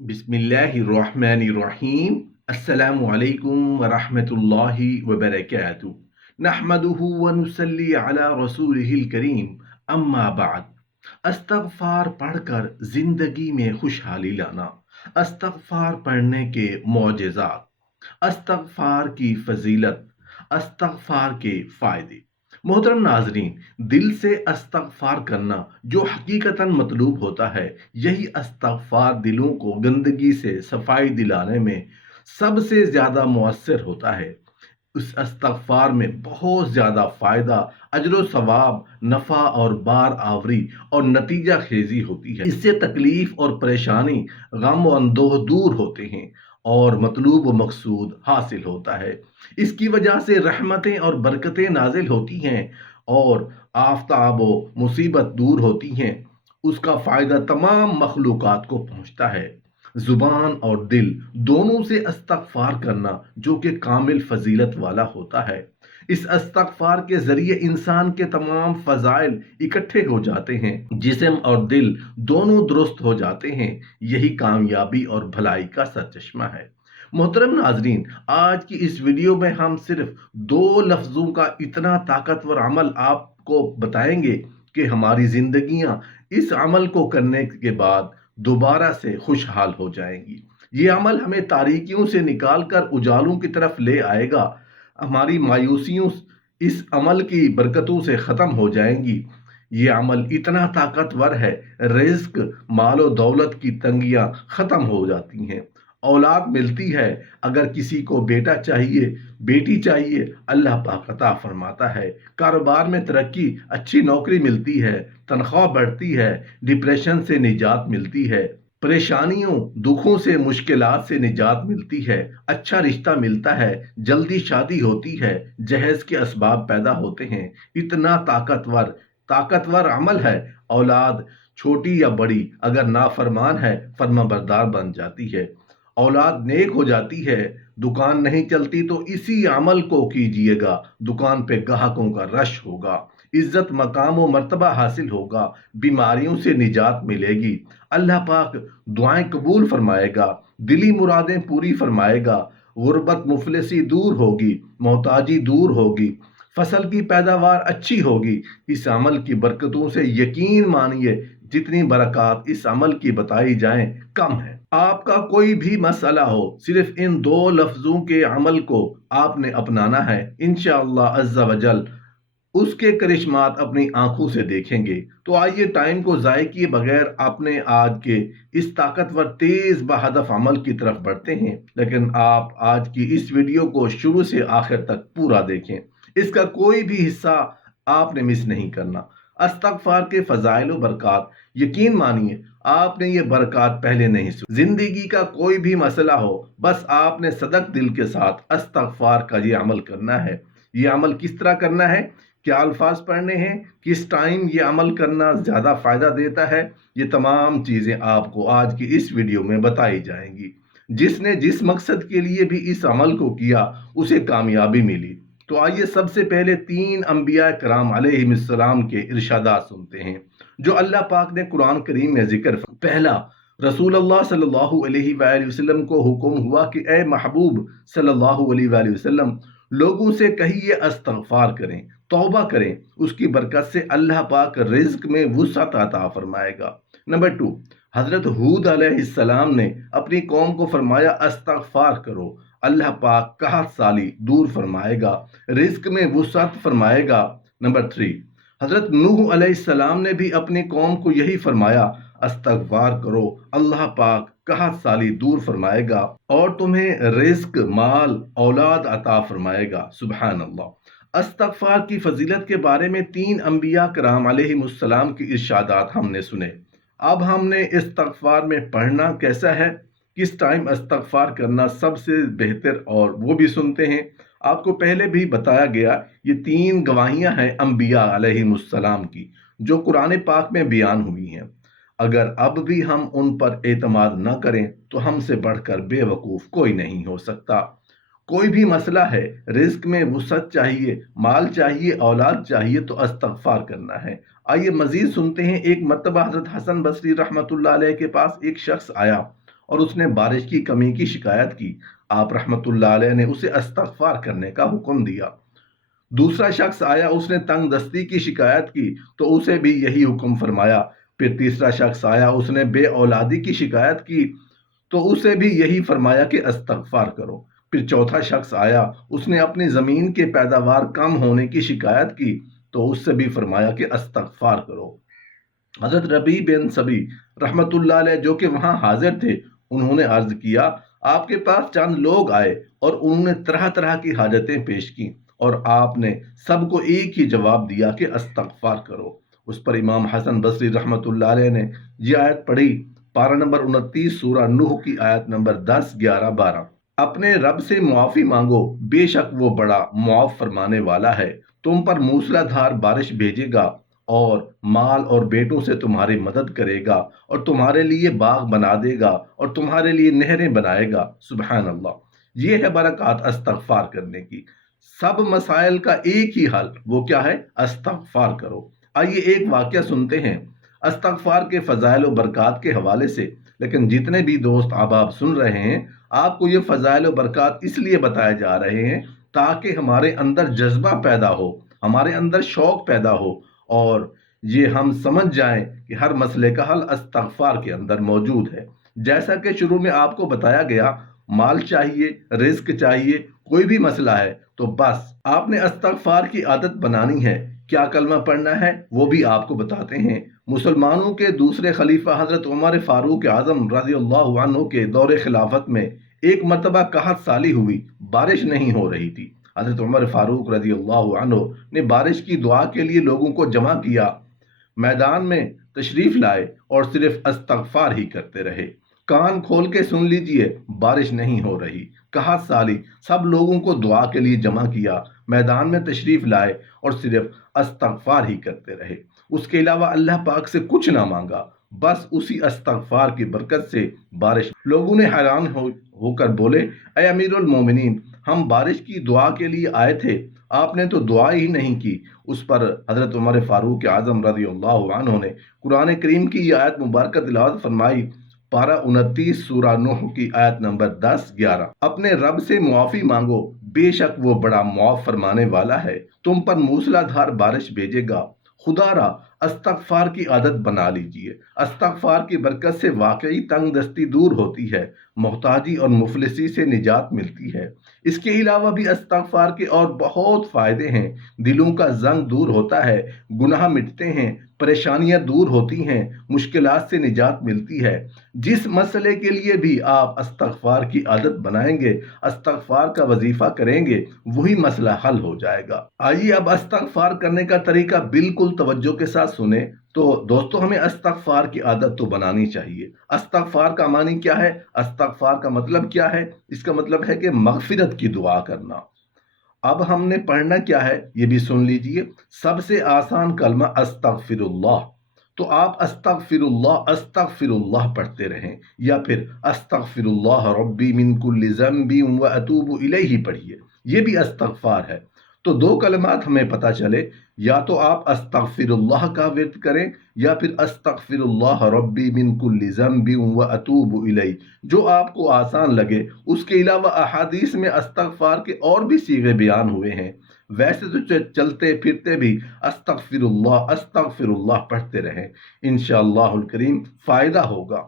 बिस्मिल्लाहिर्रहमानिर्रहीम। अस्सलामु अलैकुम वरहमतुल्लाहि वबरकातुहू। नहमदुहु व नुसल्ली अला रसूलिहिल करीम। अम्मा बाद। अस्तगफार पढ़कर जिंदगी में खुशहाली लाना। अस्तगफार पढ़ने के मौजज़ात, अस्तगफार की फजीलत, अस्तगफार के फायदे। मोहतरम नाजरीन, दिल से अस्तगफार करना जो हकीकतन मतलूब होता है, यही अस्तगफार दिलों को गंदगी से सफाई दिलाने में सबसे ज़्यादा मुअस्सर होता है। उस अस्तगफार में बहुत ज़्यादा फ़ायदा, अजर सवाब, नफ़ा और बार आवरी और नतीजा खेजी होती है। इससे तकलीफ़ और परेशानी, गम और अंदोह दूर होते हैं और मतलूब व मकसूद हासिल होता है। इसकी वजह से रहमतें और बरकतें नाजिल होती हैं और आफताब व मुसीबत दूर होती हैं। उसका फ़ायदा तमाम मखलूक़ात को पहुँचता है। ज़ुबान और दिल दोनों से इस्तग़फ़ार करना जो कि कामिल फजीलत वाला होता है। इस इस्तग़फ़ार के ज़रिए इंसान के तमाम फ़ज़ाइल इकट्ठे हो जाते हैं, जिस्म और दिल दोनों दुरुस्त हो जाते हैं। यही कामयाबी और भलाई का सरचश्मा है। मोहतरम नाजरीन, आज की इस वीडियो में हम सिर्फ दो लफ्ज़ों का इतना ताकतवर अमल आपको बताएंगे कि हमारी ज़िंदगियाँ इस अमल को करने के बाद दोबारा से खुशहाल हो जाएंगी। ये अमल हमें तारीकियों से निकालकर उजालों की तरफ ले आएगा। हमारी मायूसियों इस अमल की बरकतों से ख़त्म हो जाएंगी। ये अमल इतना ताकतवर है, रिज़्क, मालो दौलत की तंगियाँ ख़त्म हो जाती हैं, औलाद मिलती है। अगर किसी को बेटा चाहिए, बेटी चाहिए, अल्लाह पाक अता फरमाता है। कारोबार में तरक्की, अच्छी नौकरी मिलती है, तनख्वाह बढ़ती है, डिप्रेशन से निजात मिलती है, परेशानियों दुखों से मुश्किलात से निजात मिलती है, अच्छा रिश्ता मिलता है, जल्दी शादी होती है, जहेज के असबाब पैदा होते हैं। इतना ताकतवर ताकतवर अमल है। औलाद छोटी या बड़ी अगर नाफरमान है, फर्माबरदार बन जाती है, औलाद नेक हो जाती है। दुकान नहीं चलती तो इसी अमल को कीजिएगा, दुकान पे ग्राहकों का रश होगा, इज्जत मकाम व मर्तबा हासिल होगा, बीमारियों से निजात मिलेगी, अल्लाह पाक दुआएं कबूल फरमाएगा, दिली मुरादें पूरी फरमाएगा, गुर्बत मुफलिसी दूर होगी, मोहताजी दूर होगी, फसल की पैदावार अच्छी होगी। इस अमल की बरकतों से यकीन मानिए जितनी बरकत इस अमल की बताई जाएं कम है। आपका कोई भी मसला हो, सिर्फ इन दो लफ्जों के अमल को आपने अपनाना है। इंशाअल्लाह अज़्ज़ा वजल उसके करिश्मात अपनी आंखों से देखेंगे। तो आइए टाइम को ज़ाय किए बगैर अपने आज के इस ताकतवर तेज बहदफ अमल की तरफ बढ़ते हैं। लेकिन आप आज की इस वीडियो को शुरू से आखिर तक पूरा देखें, इसका कोई भी हिस्सा आपने मिस नहीं करना। अस्तगफार के फजाइल व बरक़ात, यकीन मानिए आपने ये बरक़ात पहले नहीं सुनी। जिंदगी का कोई भी मसला हो, बस आपने सदक दिल के साथ अस्तगफार का ये अमल करना है। ये अमल किस तरह करना है, क्या अल्फाज पढ़ने हैं, किस टाइम ये अमल करना ज़्यादा फ़ायदा देता है, ये तमाम चीज़ें आपको आज की इस वीडियो में बताई जाएंगी। जिसने जिस मकसद के लिए भी इस अमल को किया, उसे कामयाबी मिली। तो आइए सबसे पहले तीन अंबिया कराम अलैहिस्सलाम के इरशादात सुनते हैं जो अल्लाह पाक ने कुरान करीम में जिक्र। पहला, रसूलुल्लाह सल्लल्लाहु अलैहि वसल्लम को हुक्म हुआ कि ए महबूब सल्लल्लाहु अलैहि वसल्लम, लोगों से कहिए अस्तगफार करें, तौबा करें, उसकी बरकत से अल्लाह पाक रिज्क में वुसअत अता फरमाएगा। नंबर टू, हजरत हूद अलैहिस्सलाम ने अपनी कौम को फरमाया अस्तगफार करो, अल्लाह पाक कहत साली दूर फरमाएगा, रिज्क में वुसअत फरमाएगा। नंबर थ्री, हजरत नूह अलैहिस्सलाम ने भी अपनी कौम को यही फरमाया, अस्तगफार करो, अल्लाह पाक कहत साली दूर फरमाएगा और तुम्हें रिज्क, माल, औलाद अता फरमाएगा। सुभान अल्लाह। अस्तगफार की फजीलत के बारे में तीन अंबिया कराम अलैहिमुस्सलाम की इरशादात हमने सुने। अब हमने इस्तगफार में पढ़ना कैसा है, किस टाइम इस्तगफार करना सबसे बेहतर, और वो भी सुनते हैं। आपको पहले भी बताया गया, ये तीन गवाहियां हैं अंबिया अलैहिमुस्सलाम की जो कुरान पाक में बयान हुई हैं। अगर अब भी हम उन पर एतमाद न करें तो हमसे बढ़कर बेवकूफ़ कोई नहीं हो सकता। कोई भी मसला है, रिज्क में वुसअत चाहिए, माल चाहिए, औलाद चाहिए, तो इस्तगफार करना है। आइए मजीद सुनते हैं। एक मर्तबा हजरत हसन बसरी रहमतुल्लाह अलैह के पास एक शख्स आया اور اس نے بارش کی کمی کی شکایت کی، آپ رحمتullah علیہ نے اسے استغفار کرنے کا حکم دیا۔ دوسرا شخص آیا، اس نے تنگ دستی کی شکایت کی تو اسے بھی یہی حکم فرمایا۔ پھر تیسرا شخص آیا، اس نے بے اولادی کی شکایت کی تو اسے بھی یہی فرمایا کہ استغفار کرو۔ پھر چوتھا شخص آیا، اس نے اپنی زمین کے پیداوار کم ہونے کی شکایت کی تو اس سے بھی فرمایا کہ استغفار کرو۔ حضرت ربیع بن سبی رحمتullah علیہ جو کہ وہاں حاضر تھے، انہوں نے عرض کیا، آپ کے پاس چند لوگ آئے اور انہوں نے طرح طرح کی حاجتیں پیش کی اور آپ نے سب کو ایک ہی جواب دیا کہ استغفار کرو۔ اس پر امام حسن بصری رحمتullah علیہ نے یہ آیت پڑھی، پارہ نمبر 29 سورہ نوح کی آیت نمبر 10، 11، 12۔ اپنے رب سے معافی مانگو، بے شک وہ بڑا معاف فرمانے والا ہے۔ تم پر موسلا دھار بارش بھیجے گا اور مال اور بیٹوں سے تمہاری مدد کرے گا اور تمہارے لیے باغ بنا دے گا اور تمہارے لیے نہریں بنائے گا۔ سبحان اللہ، یہ ہے برکات استغفار کرنے کی۔ سب مسائل کا ایک ہی حل، وہ کیا ہے؟ استغفار کرو۔ آئیے ایک واقعہ سنتے ہیں استغفار کے فضائل و برکات کے حوالے سے۔ لیکن جتنے بھی دوست احباب سن رہے ہیں، آپ کو یہ فضائل و برکات اس لیے بتائے جا رہے ہیں تاکہ ہمارے اندر جذبہ پیدا ہو، ہمارے اندر شوق پیدا ہو اور یہ ہم سمجھ جائیں کہ ہر مسئلے کا حل استغفار کے اندر موجود ہے۔ جیسا کہ شروع میں آپ کو بتایا گیا، مال چاہیے، رزق چاہیے، کوئی بھی مسئلہ ہے تو بس آپ نے استغفار کی عادت بنانی ہے۔ کیا کلمہ پڑھنا ہے وہ بھی آپ کو بتاتے ہیں۔ مسلمانوں کے دوسرے خلیفہ حضرت عمر فاروق اعظم رضی اللہ عنہ کے دور خلافت میں ایک مرتبہ قحط سالی ہوئی، بارش نہیں ہو رہی تھی۔ حضرت عمر فاروق رضی اللہ عنہ نے بارش کی دعا کے لیے لوگوں کو جمع کیا، میدان میں تشریف لائے اور صرف استغفار ہی کرتے رہے۔ کان کھول کے سن لیجئے، بارش نہیں ہو رہی، قحط سالی، سب لوگوں کو دعا کے لیے جمع کیا، میدان میں تشریف لائے اور صرف استغفار ہی کرتے رہے۔ اس کے علاوہ اللہ پاک سے کچھ نہ مانگا، بس اسی استغفار کی برکت سے بارش۔ لوگوں نے حیران ہو کر بولے، اے امیر المومنین، ہم بارش کی دعا کے لیے آئے تھے، آپ نے تو دعا ہی نہیں کی۔ اس پر حضرت عمر فاروق اعظم رضی اللہ عنہ نے قرآن کریم کی یہ آیت مبارکہ تلاوت فرمائی، پارہ 29 سورہ نوح کی آیت نمبر 10، 11۔ اپنے رب سے معافی مانگو، بے شک وہ بڑا معاف فرمانے والا ہے۔ تم پر موسلا دھار بارش بھیجے گا۔ خدا را استغفار کی عادت بنا لیجئے۔ استغفار کی برکت سے واقعی تنگ دستی دور ہوتی ہے، محتاجی اور مفلسی سے نجات ملتی ہے۔ اس کے علاوہ بھی استغفار کے اور بہت فائدے ہیں۔ دلوں کا زنگ دور ہوتا ہے، گناہ مٹتے ہیں، پریشانیاں دور ہوتی ہیں، مشکلات سے نجات ملتی ہے۔ جس مسئلے کے لیے بھی آپ استغفار کی عادت بنائیں گے، استغفار کا وظیفہ کریں گے، وہی مسئلہ حل ہو جائے گا۔ آئیے اب استغفار کرنے کا طریقہ بالکل توجہ کے ساتھ سنیں۔ تو دوستو، ہمیں استغفار کی عادت تو بنانی چاہیے۔ استغفار کا معنی کیا ہے؟ استغفار کا مطلب کیا ہے؟ اس کا مطلب ہے کہ مغفرت کی دعا کرنا۔ اب ہم نے پڑھنا کیا ہے یہ بھی سن لیجئے۔ سب سے آسان کلمہ استغفر اللہ، تو آپ استغفر اللہ پڑھتے رہیں، یا پھر استغفر اللہ ربی من کل ذنب واتوب الیہ پڑھیے، یہ بھی استغفار ہے۔ تو دو کلمات ہمیں پتہ چلے، یا تو آپ استغفر اللہ کا ورد کریں یا پھر استغفر اللہ ربی من کل ذنب واتوب الیہ، جو آپ کو آسان لگے۔ اس کے علاوہ احادیث میں استغفار کے اور بھی صیغے بیان ہوئے ہیں، ویسے تو چلتے پھرتے بھی استغفر اللہ پڑھتے رہیں، انشاءاللہ الکریم فائدہ ہوگا۔